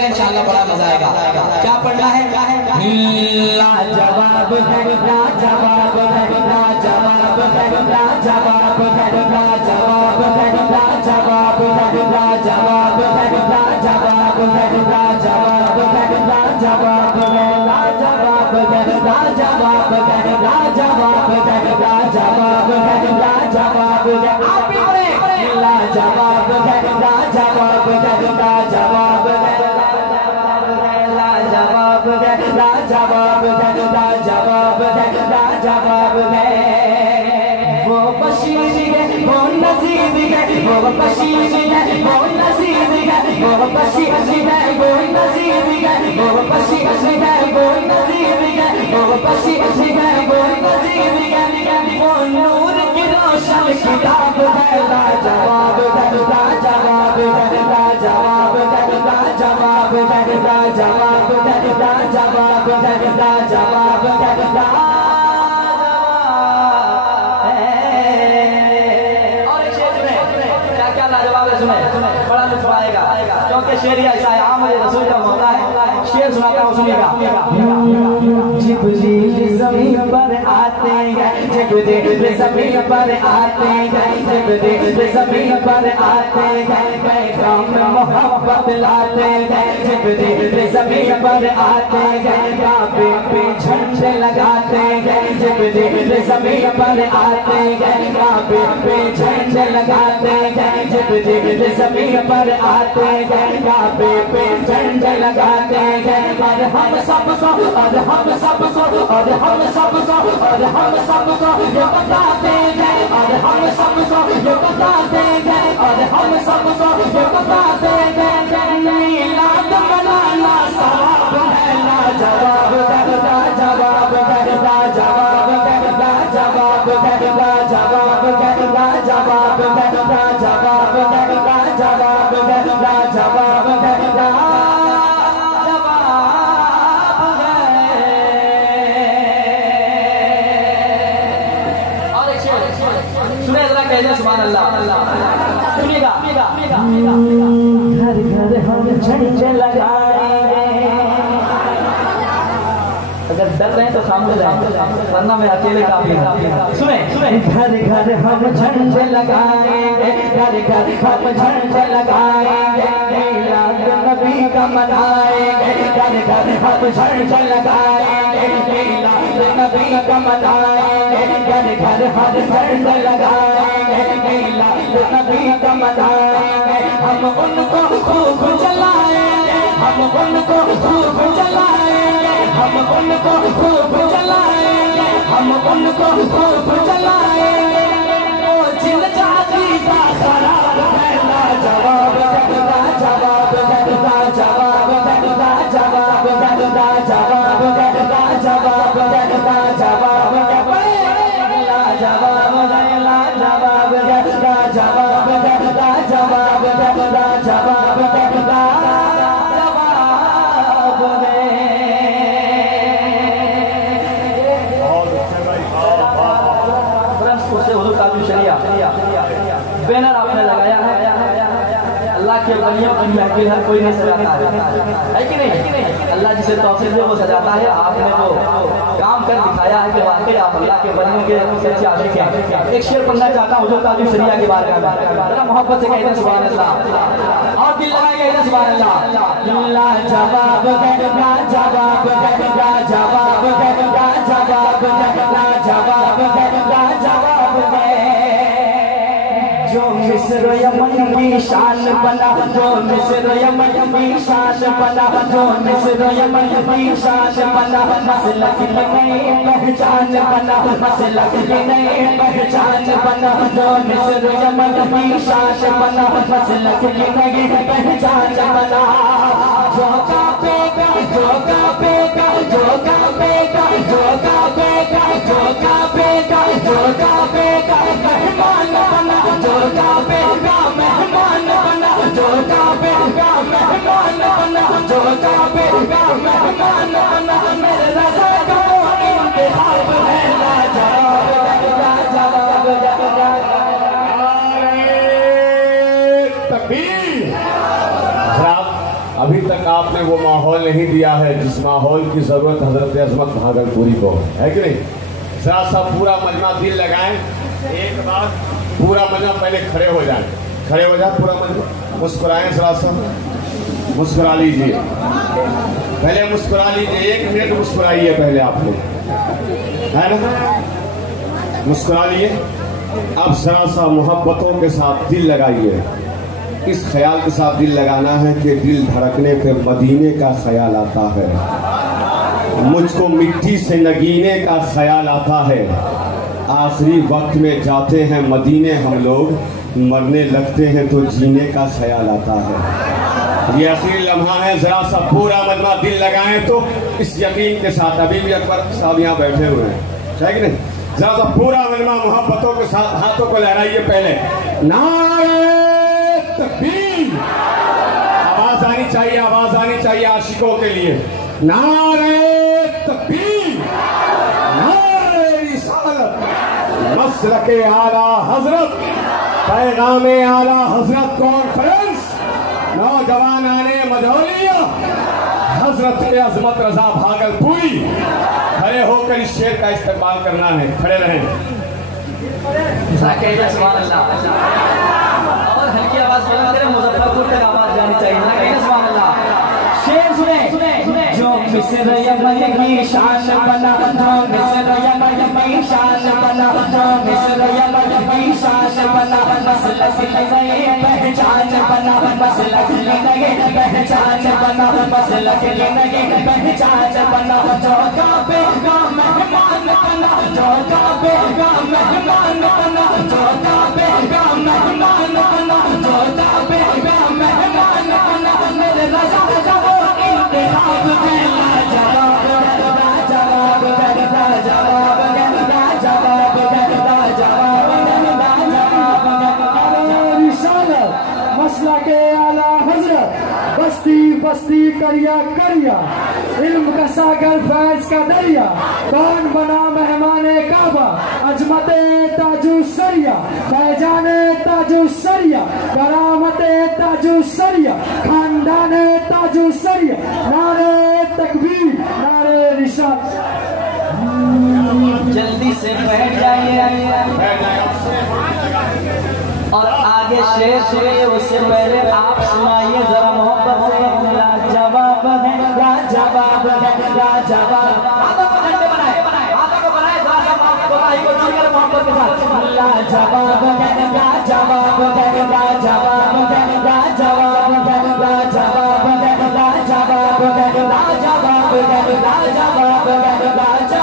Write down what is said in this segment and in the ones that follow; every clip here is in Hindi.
पढ़िएगा इंशाल्लाह बड़ा मजा आएगा। क्या पढ़ना है? लाजवाब है, लाजवाब है, लाजवाब है, लाजवाब है, लाजवाब है, लाजवाब है, लाजवाब है, लाजवाब है, लाजवाब है, लाजवाब है, लाजवाब है, लाजवाब है, लाजवाब है, लाजवाब है, लाजवाब है। आप भी पढ़ें। लाजवाब है, लाजवाब है, लाजवाब है, लाजवाब है, लाजवाब है, लाजवाब है, लाजवाब है। वो बशीर है, वो नसीब है, वो बशीर है, वो नसीब है, वो बशीर है, वो नसीब है, वो बशीर है, वो नसीब है, वो बशीर है, वो नसीब है। वो नूर की रोशन किताब है, लाजवाब है, लाजवाब है, लाजवाब है, लाजवाब है, लाजवाब है, लाजवाब है, लाजवाब है, सुने बड़ा लुत्फ आएगा क्योंकि शेर ऐसा है आम रसूल का होता है। शेर सुनाता हूँ, सुनिएगा। जिब्रील ज़मीन पर आते हैं, जिब्रील ज़मीन पर आते हैं, जिब्रील ज़मीन पर आते हैं, पैगाम मोहब्बत लाते हैं। जिब्रील ज़मीन पर आते हैं, काबे पे झंडे लगाते हैं। जिब्रील ज़मीन पर आते हैं, काबे पे झंडे लगाते हैं। जिब्रील ज़मीन पर आते हैं, काबे पे झंडे लगाते हैं। और हम सबको, और हम सबको, और हम सबको, और हम सबको ये बताते हैं, और हम सबको ये बताते हैं, और हम सबको ये बताते हैं। मीलाद मनाना सवाब है, लाजवाब है, लाजवाब है, लाजवाब है, लाजवाब है, लाजवाब है, लाजवाब है, लाजवाब है, लाजवाब है, लाजवाब है, सुभान अल्लाह। सुनिएगा। घर घर हम झंडे लगाएंगे। अगर डर रहे हैं तो सामने जाए, वरना मैं अकेले काफी। सुने सुने। घर घर हम झंडे लगाएंगे, घर घर हम झंडे लगाएंगे, मिलाद नबी का मनाएंगे। घर घर हम झंडे लगाएंगे, मिलाद नबी का मनाएंगे। घर घर हम झंडे लगाएंगे, मिलाद नबी का मनाएंगे। हम उनको खूब जलाएंगे, हम उनको खूब जलाएंगे, हम उनको खूब जलाएंगे, हम उनको खूब जलाएंगे। वो जिन जाति का खराब है, लाजवाब है, लाजवाब है, लाजवाब है, लाजवाब है, लाजवाब है, लाजवाब है, लाजवाब है, लाजवाब है, लाजवाब है, लाजवाब है, लाजवाब है, लाजवाब है, बैनर आपने लगाया है, अल्लाह के वलियों की महफिल है, कोई नहीं सजाता है कि नहीं? अल्लाह जिसे तौफीक दे वो सजाता है। आपने वो काम कर दिखाया है कि वाकई आप अल्लाह के वलियों के सच्चे आशिक हैं। एक शेर पढ़ना चाहता हूँ जो काजी शरिया के बारे में, जरा मोहब्बत से कहते हैं सुभान अल्लाह, और दिल लगा के कहते सुभान अल्लाह। लाजवाब है, लाजवाब है, लाजवाब है, लाजवाब है, लाजवाब है, लाजवाब है। जो मिस्र यमन की शान बना, जो मिस्र यमन की शान बना, जो मिस्र यमन की शान बना। मसलक की नई पहचान बना, मसलक की नई पहचान बना। जो मिस्र यमन की शान बना, मसलक की नई पहचान बना। जो कापेगा, जो कापेगा, जो कापेगा, जो कापेगा, जो कापेगा, जो कापेगा मेहमान बना। जो कापेगा मेहमान बना, जो कापेगा मेहमान बना, जो कापेगा मेहमान बना। मेरे रज़ा का वो इंतखाब है, लाजवाब है, लाजवाब है, तकबीर। अभी तक तक आपने वो माहौल नहीं दिया है जिस माहौल की जरूरत हजरत अजमत भागलपुरी को है कि नहीं। जरा सा पूरा मजमा दिल लगाएं, एक बार पूरा मजमा पहले खड़े हो जाएं, खड़े हो जाए पूरा मजमा, मुस्कुराएं, जरा सा मुस्कुरा लीजिए, पहले मुस्कुरा लीजिए, 1 मिनट मुस्कुराइए पहले आप लोग, है ना, मुस्कुरा लिए। अब जरा सा मोहब्बतों के साथ दिल लगाइए, इस ख्याल के साथ दिल लगाना है कि दिल धड़कने पे मदीने का ख्याल आता है, मुझको मिट्टी से नगीने का ख्याल आता है, आखिरी वक्त में जाते हैं मदीने हम लोग, मरने लगते हैं तो जीने का ख्याल आता है। ये आखिरी लम्हा है, जरा सा पूरा मजमा दिल लगाएं तो इस यकीन के साथ, अभी भी अकबर साहब यहाँ बैठे हुए हैं, है कि नहीं, जरा सा पूरा मजमा मोहब्बतों के साथ हाथों को लहराइए पहले, नारे तकबीर, आवाज आनी चाहिए, आवाज आनी चाहिए आशिकों के लिए, नारे तकबीर, नारे रिसालत, मसलके आला हजरत, पैगामे आला हजरत कॉन्फ्रेंस, नौजवान आने मधौलिया, हजरत अजमत रजा भागलपुरी। खड़े होकर इस शेर का इस्तेमाल करना है, खड़े रहें। और हल्की आवाज बोलना तेरे मुजफ्फरपुर तक आवाज जानी चाहिए ना, कहीं सुभान अल्लाह। शेर सुने, जो मिस्र यमन की शान बना, जो मिस्र यमन की शान बना, जो मिस्र यमन की शान बना, मसलक नए पहचान बना, मसलक नए पहचान बना, मसलक नए पहचान बना, जो काबे का मेहमान बना, जो काबे का मेहमान बना, जो काबे का मेहमान बना, जो काबे का मेहमान बना, मेरे रज़ा का वो इंतखाब कहला, जवाब कहला, जवाब कहला, जवाब कहला, जवाब कहला, जवाब कहला, जवाब कहला। रिसालत मसला के आला हजरत, बस्ती बस्ती करिया करिया, इल्म का सागर फैज का दरिया, कौन बना मेहमाने काबा, अजमते ताजु सरिया, फैजाने ताजु सरिया, करामते ताजु सरिया, खानदाने ताजु सरिया, नारे तकबीर, नारे रिसालत। जल्दी से बैठ जाइए और आगे शेर सुनिए, उससे पहले आप सुनाइए जरा मोहब्बत से, लाजवाब है, लाजवाब है, लाजवाब। हाथों को ठंडे बनाए, हाथों को बनाए, जरा सा मोहब्बत को जोड़कर मोहब्बत के साथ, लाजवाब है, लाजवाब है, लाजवाब है, लाजवाब है, लाजवाब है, लाजवाब है, लाजवाब है, लाजवाब है, लाजवाब है, लाजवाब है, लाजवाब है, लाजवाब है, लाजवाब।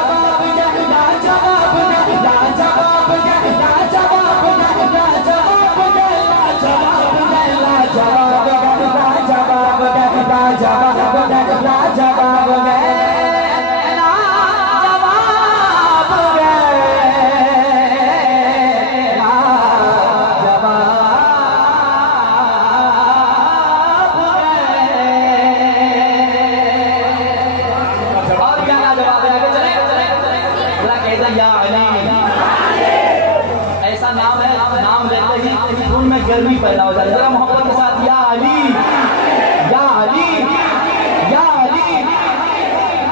ऐसा नाम है, नाम लेते ही उनमें गर्मी पैदा हो जाती है, जरा मोहब्बत के साथ, या अली, या अली, या अली।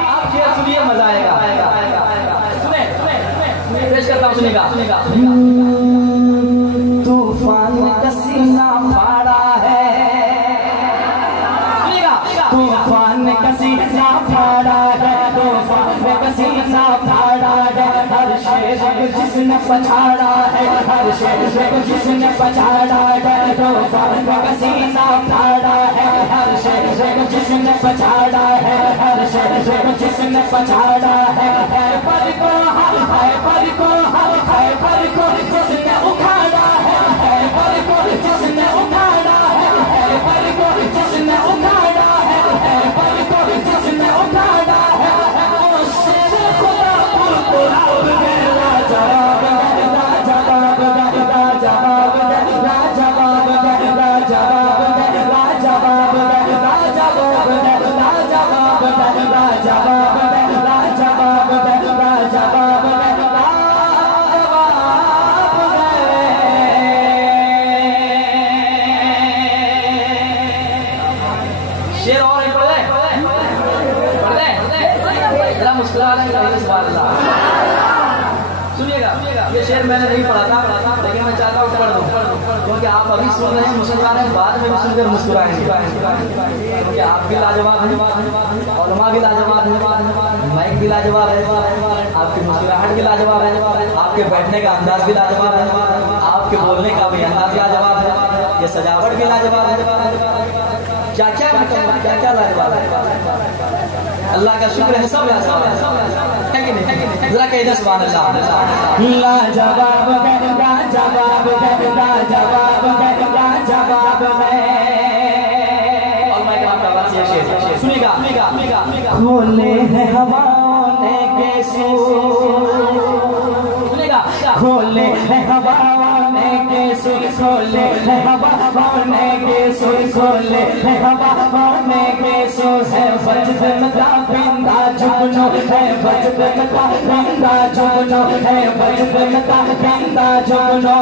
आप शेर सुनिए, मजा आएगा, सुने, पेश करता हूँ, सुनेगा। तूफान का सीना फाड़ा है, तूफान का सीना फाड़ा है, तूफान का सीना फाड़ा है, हर शेर जिसने पछाड़ा है, हर शेर जिसने पछाड़ा है, तूफान का सीना फाड़ा है, हर शेर जिसने पछाड़ा है, हर शेर जिसने पछाड़ा है, पर को है, पर को है, पर को जिसने उखाड़ा है, पर को जिसने उखाड़ा है, पर को जिसने उखाड़ा है, पर को जिसने उखाड़ा है, उससे खुदा पुरपुराब गया, जवाब गया, जवाब गया, जवाब गया, जवाब गया, जवाब गया, जवाब गया, जवाब गया, जवाब गया, जवाब गया, जवाब गया, जरा मुस्कुरा रहे हैं सुभान अल्लाह। सुनिएगा, ये शेर मैंने नहीं पढ़ा था, लेकिन मैं चाहता हूँ पढ़ दूँ, क्योंकि आप अभी सुन रहे हैं, मुसलमान हैं, बाद में भी सुनकर मुस्कुराएंगे, क्योंकि आप भी लाजवाब हैं, उलमा भी लाजवाब है, माइक भी लाजवाब है, आपकी मुस्कुराहट भी लाजवाब है, आपके बैठने का अंदाज भी लाजवाब है, आपके बोलने का भी अंदाज लाजवाब है, ये सजावट भी लाजवाब है। क्या क्या लाजवाब है, अल्लाह का शुक्र है, सब लाजवाब है कि नहीं? जरा कह दे सुभान अल्लाह। लाजवाब लाजवाब लाजवाब लाजवाब और मैं कलाम का आवाज ये शेर सुनिएगा। खोले हैं हवाओं ने के सुनिएगा, खोले हैं हवाओं ने के खोले हैं हवाओं ने के खोले हैं हवाओं ने के है बचपन का बिंदा जुगनो है, बचपन का बिंदा जुगनो है, बचपन का बिंदा जुगनो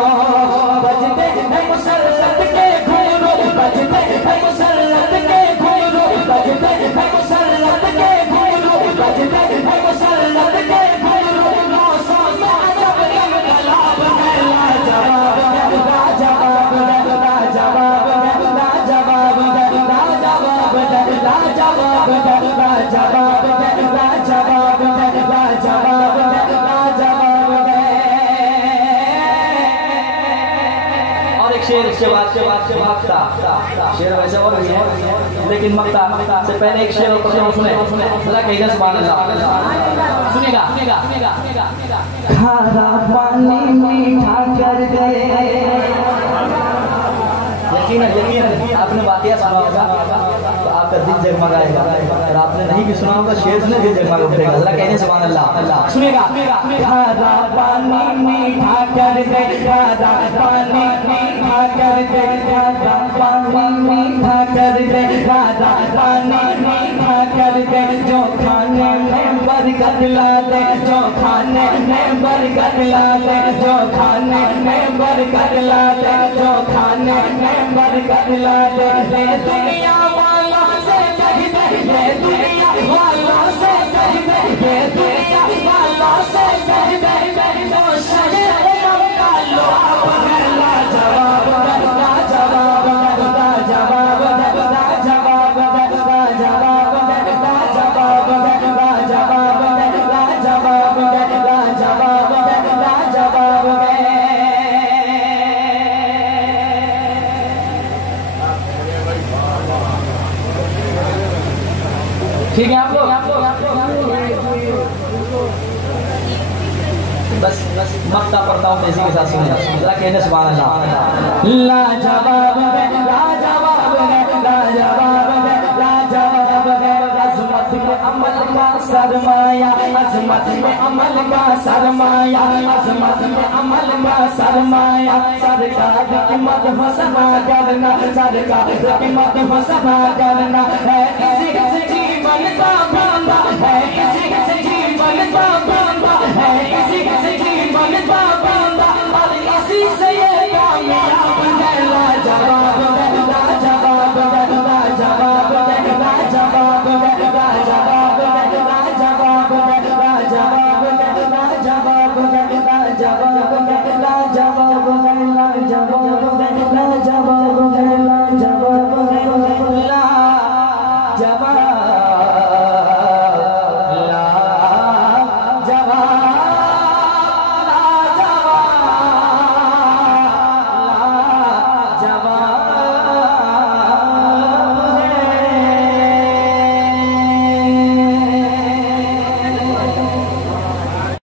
बजते हैं मुसल्लत के घुंघरू, बजते हैं मुसल्लत के घुंघरू, बजते हैं मुसल्लत के घुंघरू, बजते हैं मुसल्लत के घुंघरू। मौसम में अजब रंग गुलाब है, लाजवाब लाजवाब लाजवाब लाजवाब लाजवाब लाजवाब लाजवाब लाजवाब लाजवाब लाजवाब। और एक शेर इसके बाद मक्ता, शेर वैसे और भी है, लेकिन मक्ता से पहले एक शेर और सुने, जरा कहिए सुभान अल्लाह। सुनिएगा, खारा पानी मीठा कर दे, यकीन आपने वाकया सुना होगा तो आपका दिल जगमगाएगा, और आपने नहीं भी सुना होगा शेर सुने दिल जगमगा उठेगा। जरा कहने सुभान अल्लाह। सुनिएगा, खारा पानी मीठा कर दे, खारा पानी मीठा कर दे, खारा पानी मीठा कर दे, खारा पानी मीठा कर दे, जो खाने में बरकत ला दे, जो खाने में बरकत ला दे, जो खाने में बरकत ला दे, जो खाने में बरकत ला दे। ये दुनिया वाला से कह दे, ये दुनिया वाला से कह दे, ये दुनिया वाला से कह दे, तो शरीर का लुआब है, लाजवाब लाजवाब लाजवाब लाजवाब लाजवाब लाजवाब लाजवाब लाजवाब लाजवाब लाजवाब। ठीक है आप लोग बस मक्ता पढ़ता हूँ इसी के साथ सुने, जरा कहने सुभान अल्लाह। लाजवाब लाजवाब लाजवाब लाजवाब, अजमत में अमल का सरमाया, अजमत में अमल का सरमाया, अजमत में अमल का सरमाया, सरकार की मदह सना करना, सरकार की मदह सना करना है